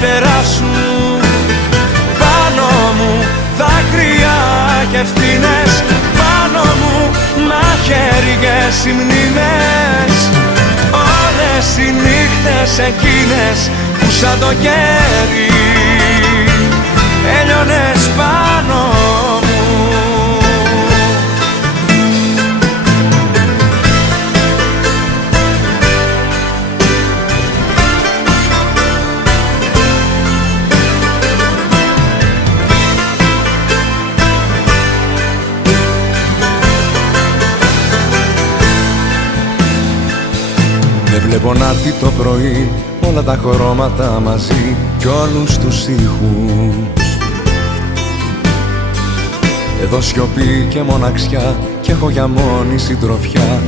περάσουν. Πάνω μου δάκρυα και ευθύνες, πάνω μου μαχαίριες οι μνήμες. Όλες οι νύχτες εκείνες που σαν το κέρι έλειωνες πάνω μου. Δεν βλέπω να έρθει το πρωί, όλα τα χρώματα μαζί κι όλους τους ήχους. Εδώ σιωπή και μοναξιά κι έχω για μόνη συντροφιά